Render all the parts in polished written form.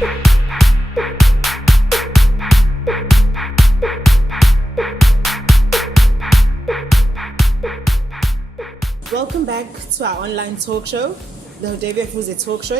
Welcome back to our online talk show, the Davia Fuze talk show.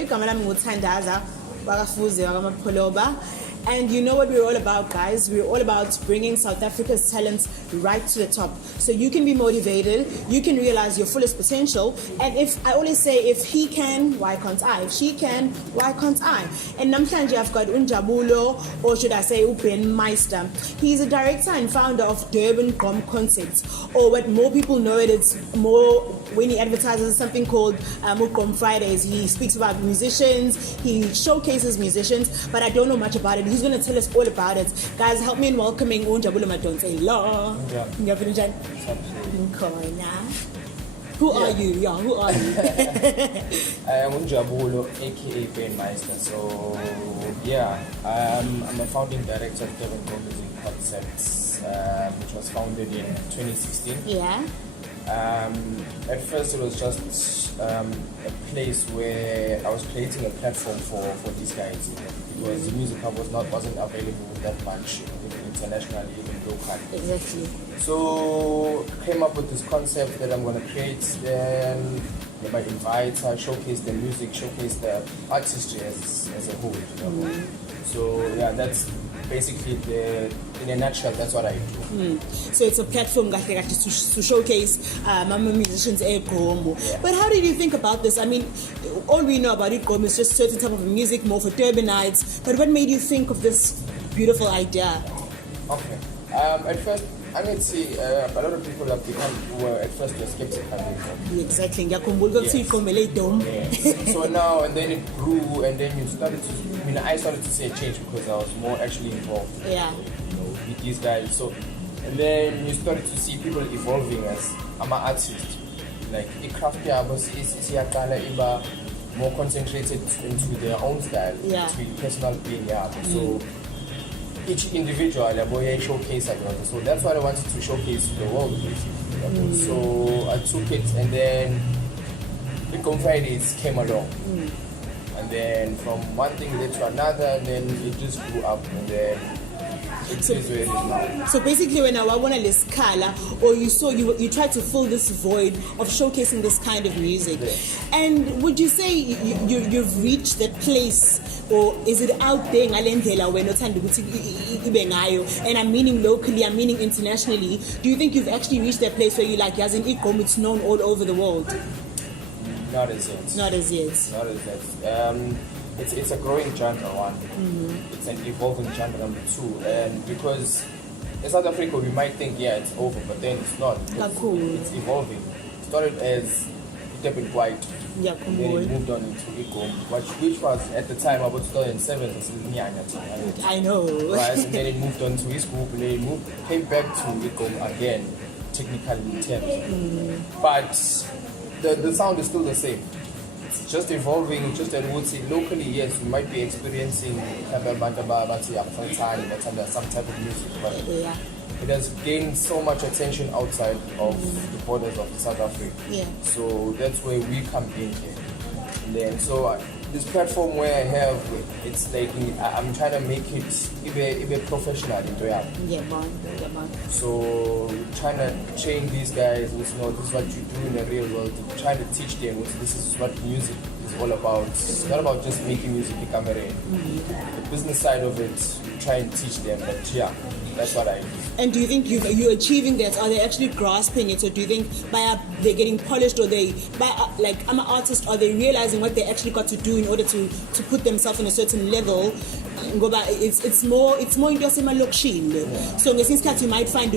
And you know what we're all about, guys? We're all about bringing South Africa's talents right to the top. So you can be motivated, you can realize your fullest potential. And if I always say, if he can, why can't I? If she can, why can't I? And namhlanje I've got Unjabulo, or should I say Uben Meister. He's a director and founder of Durban Qgom Concepts, or what more people know it, it's more when he advertises something called Qgom Fridays. He speaks about musicians, he showcases musicians, but I don't know much about it. He's going to tell us all about it. Guys, help me in welcoming Unjabulo Madonte. Hello. Who are you? Yeah, who are you? I am Unjabulo, aka Ben Meister. So, yeah, I'm a founding director of Durban Qgom Concepts, which was founded in 2016. Yeah. At first, it was just a place where I was creating a platform for these guys. Because the music hub wasn't available that much, even internationally, even locally. Exactly. So came up with this concept that I'm gonna create. Then I invite, showcase the music, showcase the artistry as a whole. You know? So yeah, that's basically in a nutshell. That's what I do. So it's a platform to showcase musicians at Qgom. But how did you think about this? I mean, all we know about Qgom is just certain type of music, more for Durbanites. But what made you think of this beautiful idea? Okay. At first, I mean, see, a lot of people were at first skeptical. Exactly. Yes. So now, and then it grew, and then I started to see a change because I was more actually involved. Yeah. With these guys. So, and then you started to see people evolving as I'm an artist. Like, craft is more concentrated into their own style, to personal being. So each individual showcase another. So that's what I wanted to showcase to the world, basically. So I took it, and then the Qgom Fridays came along. And then from one thing led to another, and then it just grew up, and then it is where it is now. So basically, when I want to list color, or you try to fill this void of showcasing this kind of music, and would you say you've reached that place, or is it out there? And I'm meaning locally, I'm meaning internationally. Do you think you've actually reached that place where you like, as in Qgom, it's known all over the world? Not as yet. Not as yet. Not as yet. It's a growing genre, one. It's an evolving genre, number two. And because in South Africa, we might think, it's over, but then it's not. It's evolving. It started as Durban White. Yeah, and then it moved on into Qgom, which was at the time about 2007. I know. Right, and then it moved on to his group, and then it came back to Qgom again, technically in terms. But the sound is still the same. It's just evolving. It's just that locally, yes, we might be experiencing some type of music, but it has gained so much attention outside of the borders of South Africa. So that's where we come in here. And then this platform where I have, it's like I'm trying to make it even professional into it. So trying to train these guys, this is what you do in the real world. Trying to teach them this is what music is all about. It's not about just making music in camera. The business side of it, try and teach them. But that's what I do. And do you think you're achieving that? Are they actually grasping it, or do you think by they're getting polished, or like I'm an artist, are they realizing what they actually got to do in order to put themselves on a certain level? It's more into lokshile. So since you might find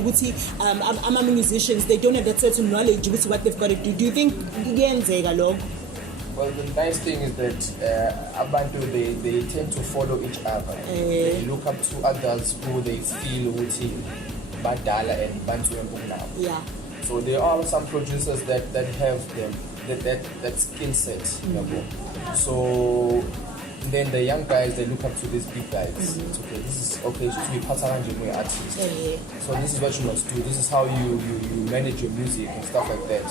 I'm musicians, they don't have that certain knowledge with what they've got to do. Do you think Well, the nice thing is that abantu they tend to follow each other. They look up to others who they feel badala and bantu now. So there are some producers that have them that skill set. So then the young guys, they look up to these big guys. It's okay, this is okay to be Pataranje artist. So this is what you must do. This is how you manage your music and stuff like that.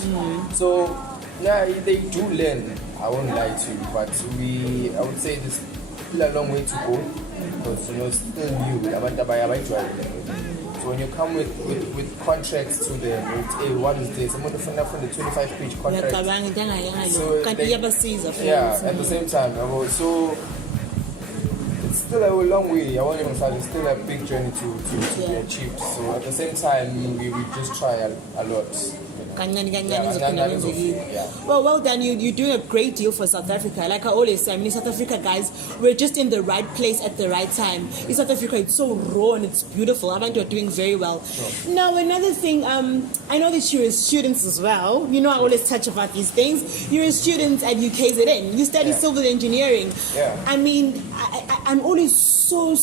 So yeah, they do learn. I won't lie to you, but I would say this still a long way to go because it's still new. So when you come with contracts to them, hey, what is this? I'm going to find out from the 25-page contract. So at the same time, so it's still a long way. I won't even say it's still a big journey to be achieved. So at the same time, we just try a lot. Well done. You're doing a great deal for South Africa. Like I always say, South Africa, guys, we're just in the right place at the right time. In South Africa, it's so raw and it's beautiful. I think you're doing very well. Sure. Now, another thing, I know that you're a student as well. I always touch about these things. You're a student at UKZN. You study civil engineering. Yeah. I mean, I'm always so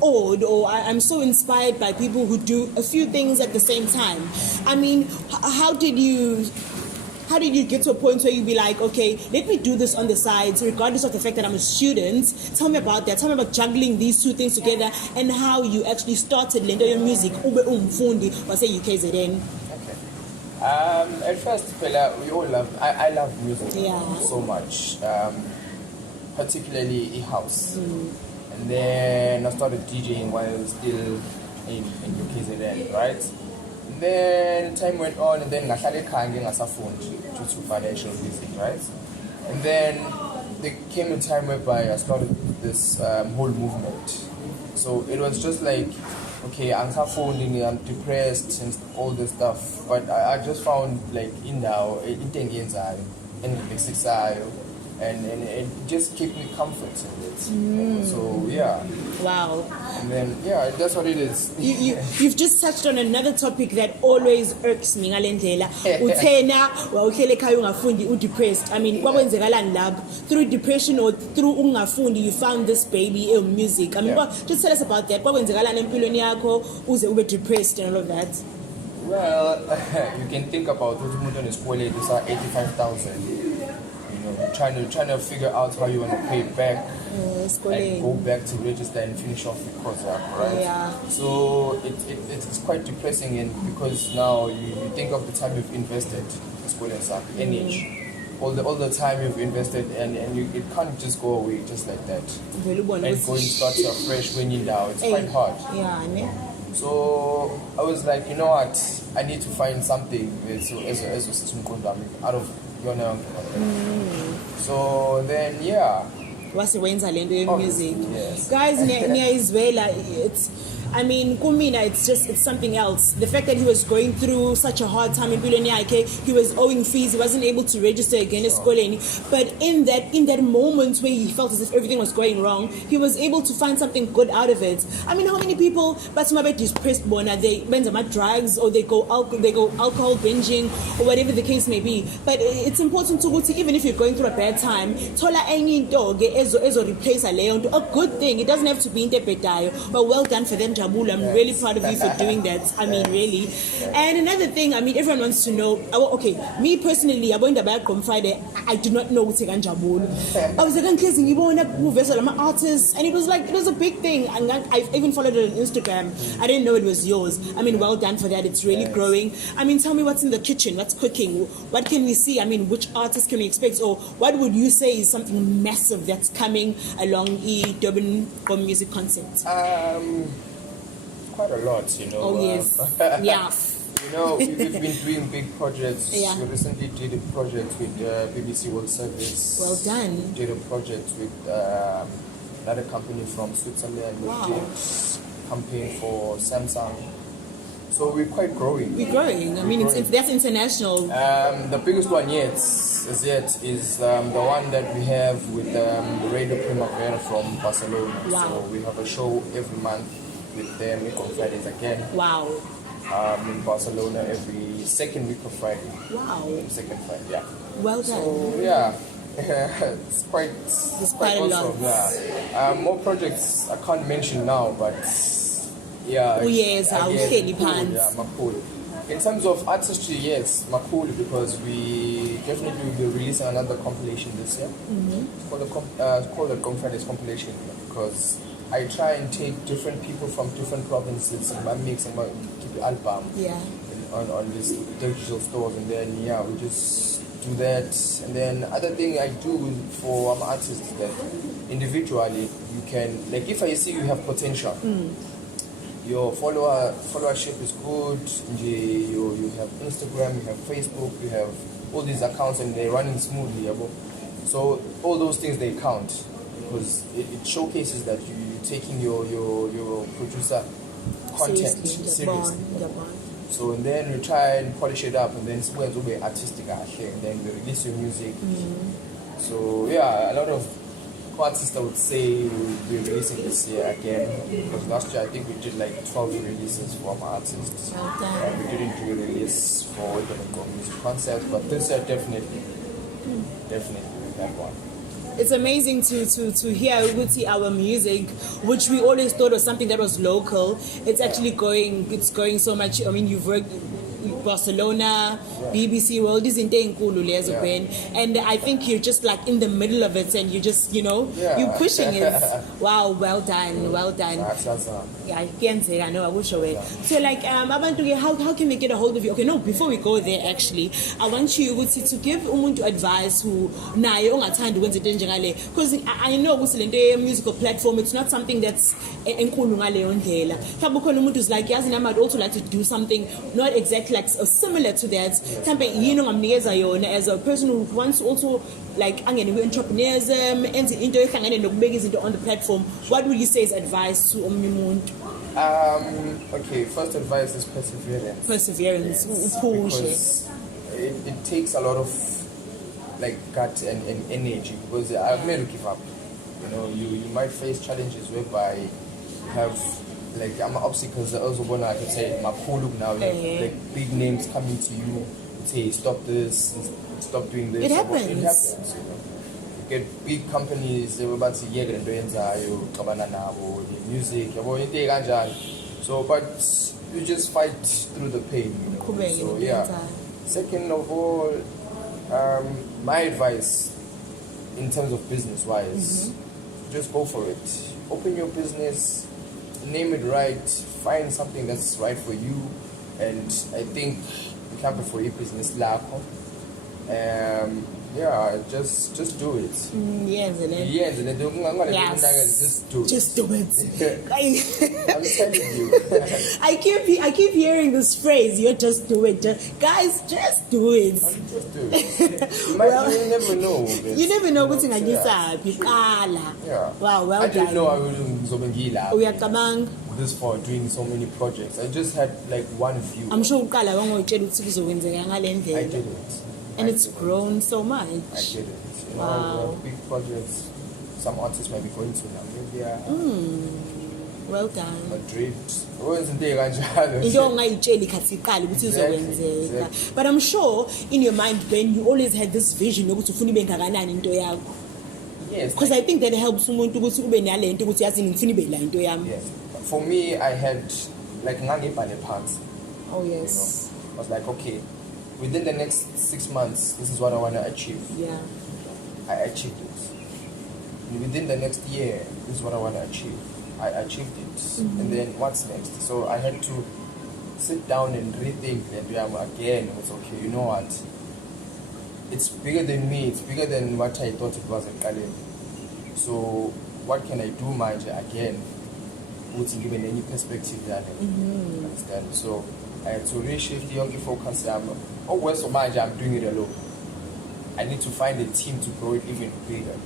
awed, or I'm so inspired by people who do a few things at the same time. I mean, how did you get to a point where you'd be like, okay, let me do this on the side, regardless of the fact that I'm a student? Tell me about that. Tell me about juggling these two things together and how you actually started Lendo Your Music. Say UKZN. Okay. At first, we all I love music so much, particularly house. And then I started DJing while I was still in UKZN, right? And then time went on, and then I started hanging as a phone due to financial reasons, right? And then there came a time whereby I started this whole movement. So it was just like, okay, I'm phoning, I'm depressed and all this stuff. But I just found like and it just gave me comfort in it. So Wow. And then that's what it is. You've just touched on another topic that always irks me ngalendlela. Uthena wawuhlele ekhaya ungafundi udepressed. I mean, kwakwenzekalani lapho? Through depression or through ungafundi you found this baby music. I mean, just tell us about that. Kwakwenzekalani empilweni yakho uze ube depressed and all of that? Well, you can think about what umuntu oneskwele is 85,000. Trying to figure out how you want to pay back and go back to register and finish off the course, right? Yeah. So it's quite depressing, and because now you think of the time you've invested, energy, all the time you've invested, and it can't just go away just like that. And go and start afresh when you're down. It's quite hard. Yeah. So I was like, you know what? I need to find something out of your name. So then what's wenza lento ye music? Yes. Guys, it's kumina, it's something else. The fact that he was going through such a hard time in Piloniake, he was owing fees, he wasn't able to register again as Skoleni. But in that moment where he felt as if everything was going wrong, he was able to find something good out of it. I mean, how many people but depressed they bend on drugs, or they go alcohol binging, or whatever the case may be. But it's important to even if you're going through a bad time, tola any dog ezo replace a good thing. It doesn't have to be in but well done for them. I'm really proud of you for doing that. I mean, really. And another thing, I mean, everyone wants to know. Okay, me personally, I went about Qgom Friday. I do not know what's I was like, I'm an artist, and it was a big thing. And I even followed it on Instagram. I didn't know it was yours. I mean, well done for that. It's really growing. I mean, tell me what's in the kitchen. What's cooking? What can we see? I mean, which artists can we expect? Or what would you say is something massive that's coming along the Durban Qgom music concert? Quite a lot, Oh yes, yeah. We've been doing big projects. Yeah. We recently did a project with BBC World Service. Well done. We did a project with another company from Switzerland. Wow. We did a campaign for Samsung. So we're quite growing. We're growing. I mean, that's international. The biggest one is the one that we have with the Radio Primavera from Barcelona. Wow. So we have a show every month with them on Fridays again. Wow. In Barcelona every second week of Friday. Wow. Second Friday, yeah. Well done. So it's quite a lot. awesome. Yeah. More projects I can't mention now, but Oh yes, Makul. In terms of artistry, yes, Makul, because we definitely will be releasing another compilation this year. It's called the Qgom Fridays compilation, because I try and take different people from different provinces and I mix and keep the album on these digital stores, and then we just do that. And then other thing I do for artists is that individually you can, like if I see you have potential, your followership is good, you have Instagram, you have Facebook, you have all these accounts and they're running smoothly. So all those things they count because it showcases that you're taking your producer content seriously. So and then you try and polish it up and then it's will be artistic and then you release your music. So yeah, a lot of artists I would say we'll be releasing this year again because last year I think we did like 12 releases for our artists. We didn't do a release for the music concept, but this year definitely that one. It's amazing to hear Uguti, our music, which we always thought was something that was local. It's actually going so much. I mean, you've worked Barcelona, BBC World is in and I think you're just like in the middle of it and you just you're pushing it. Wow, well done. Yeah, I can't say I know I wish away. So like how can we get a hold of you? Okay, no, before we go there actually, I want you to give umuntu advice who because I know a musical platform, it's not something that's enkulu ngaleyo ndlela. Mhlawumbe ukhona umuntu who's like yazi nami I'd also like to do something not exactly like similar to that. As a person who wants to also like entrepreneurism and on the platform, what would you say is advice to umuntu? Okay, first advice is perseverance. Yes. Because it takes a lot of like gut and energy because I've never give up. You might face challenges whereby you have like obstacles that also want I can say my cool look now, like big names coming to you, say stop this, stop doing this. It happens. You get big companies, they were about to you music, so but you just fight through the pain, So yeah. Second of all, my advice in terms of business wise, just go for it. Open your business, name it right, find something that's right for you, and I think you can't be for your business lako. Just do it. Just do it. I'm telling you. I keep hearing this phrase. You just do it, guys. Just do it. Just do it. You never know. You never know what's in a Yeah. Wow. Well I done. didn't know I would We are this for doing so many projects. I just had like one view. I'm sure I did it. And it's grown so much. I did it. Wow. Big projects. Some artists might be going to Namibia. Well done. Madrid. But I'm sure in your mind when you always had this vision yes. Because I think that helps someone to go to Yes. For me, I had like parts. Oh yes. I was like, okay, within the next 6 months, this is what I want to achieve. Yeah. I achieved it. Within the next year, this is what I want to achieve. I achieved it. And then what's next? So I had to sit down and rethink that again. It's okay, you know what? It's bigger than me. It's bigger than what I thought it was at Kale. So what can I do, Manja, again? Without given any perspective, understand? So I had to reshift the young focus. I'm doing it alone. I need to find a team to grow it even bigger.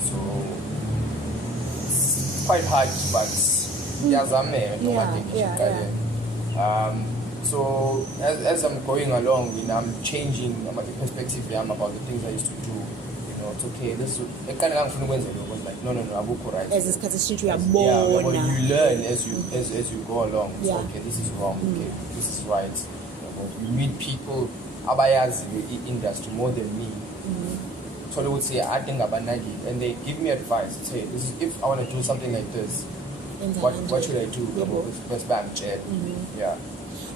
So it's quite hard, but so as I'm going along, I'm changing my perspective about the things I used to do. It's okay. This is was like no, right. You learn as you go along. It's okay, this is wrong. Okay, this is right. You meet people abayas in industry more than me. So they would say I think about Nagi, and they give me advice. Say this is if I want to do something like this, what should I do about this best band chair? Yeah.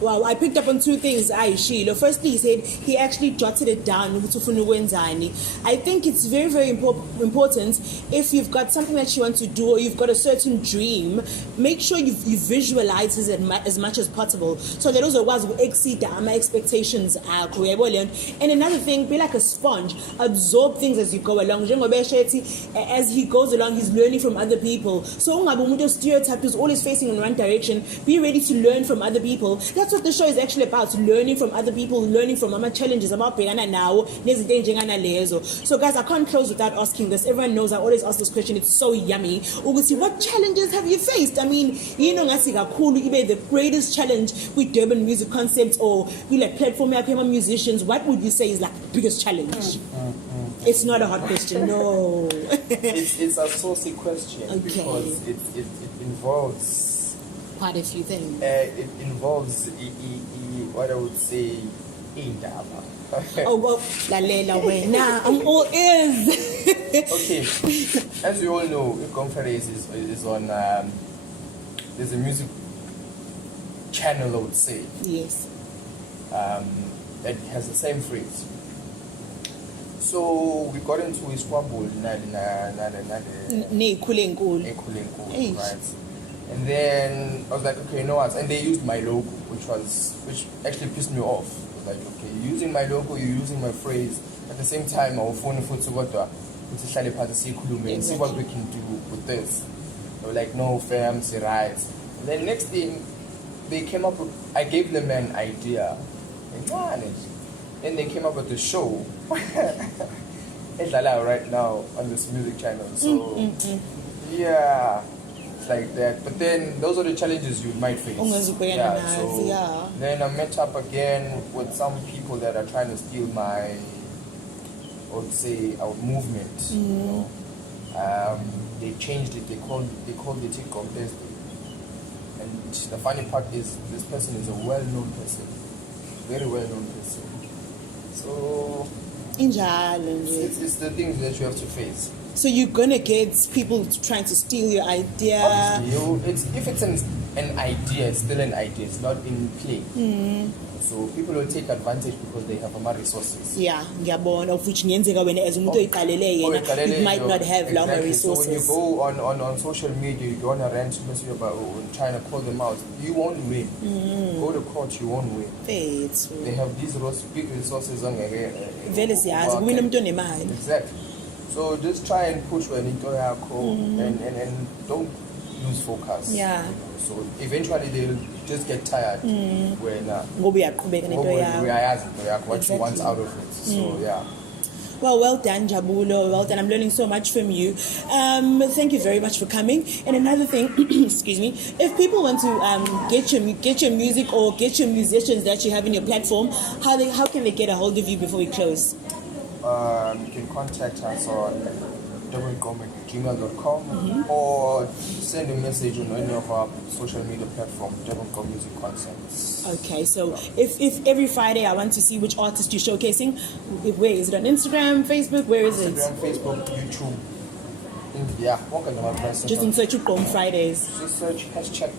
Wow, I picked up on two things. Firstly, he said he actually jotted it down. I think it's very, very important if you've got something that you want to do or you've got a certain dream, make sure you visualize it as much as possible so that those will exceed my expectations. And another thing, be like a sponge, absorb things as you go along. As he goes along, he's learning from other people. So stereotype is always facing in one direction. Be ready to learn from other people. That's what the show is actually about, learning from other people, learning from our challenges. So guys, I can't close without asking this. Everyone knows I always ask this question. It's so yummy. What challenges have you faced? I mean, the greatest challenge with Durban music concepts or platform musicians, what would you say is like the biggest challenge? It's not a hard question, no. it's a saucy question because it involves quite a few things. It involves what I would say indaba. Oh well, I'm all ears. Okay, as we all know, Qgom is on. There's a music channel, I would say. Yes. That has the same phrase. So we got into a squabble, right? And then I was like, okay, no, and they used my logo, which actually pissed me off. I was like, okay, you're using my logo, you're using my phrase. At the same time, our phone and see what we can do with this. They were like, no, fam, say right. And then next thing, they came up with, I gave them an idea. Then they came up with the show. It's right now on this music channel. So, yeah. Like that, but then those are the challenges you might face. Then I met up again with some people that are trying to steal my, I would say, our movement. You know, they changed it. They called it Qgom Thursday. And the funny part is, this person is a well-known person, very well-known person. So it's the things that you have to face. So you're gonna get people trying to steal your idea. Obviously, if it's an idea, it's still an idea. It's not in play. So people will take advantage because they have more resources. Yeah, of which you might not have longer resources. So when you go on social media, you go on a rant about trying to call them out, you won't win. Go to court, you won't win. They have these big resources on exactly. So just try and push when it and don't lose focus. Yeah. So eventually they'll just get tired when what you want out of it. So yeah. Well done, Jabulo. Well done. I'm learning so much from you. Thank you very much for coming. And another thing, excuse me, if people want to get your music or get your musicians that you have in your platform, how can they get a hold of you before we close? You can contact us on Qgom@gmail.com or send a message on any of our social media platforms, Qgom Music Concepts. Okay, so if every Friday I want to see which artist you're showcasing, where is it? On Instagram, Facebook, where is it? Instagram, Facebook, YouTube. Just in search of Qgom Fridays. Just search hashtag.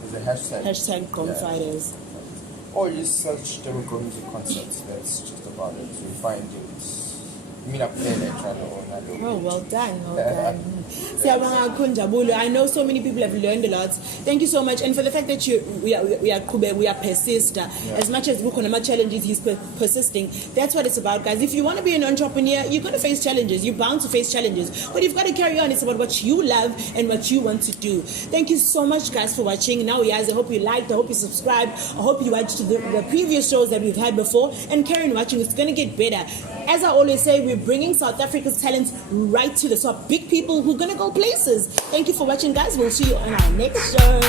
There's a hashtag. Hashtag Qgom Fridays. Or you search Qgom Music Concepts. That's just about it. You'll find it. Oh, well done. I know so many people have learned a lot. Thank you so much. And for the fact that we are persistent. As much as Bukonama challenges, he's persisting. That's what it's about, guys. If you want to be an entrepreneur, you're going to face challenges. You're bound to face challenges. But you've got to carry on. It's about what you love and what you want to do. Thank you so much, guys, for watching. Now, guys, I hope you liked. I hope you subscribed. I hope you watched the previous shows that we've had before. And carry on watching. It's going to get better. As I always say, we're bringing South Africa's talent right to the top. Big people who are going to go places. Thank you for watching, guys. We'll see you on our next show.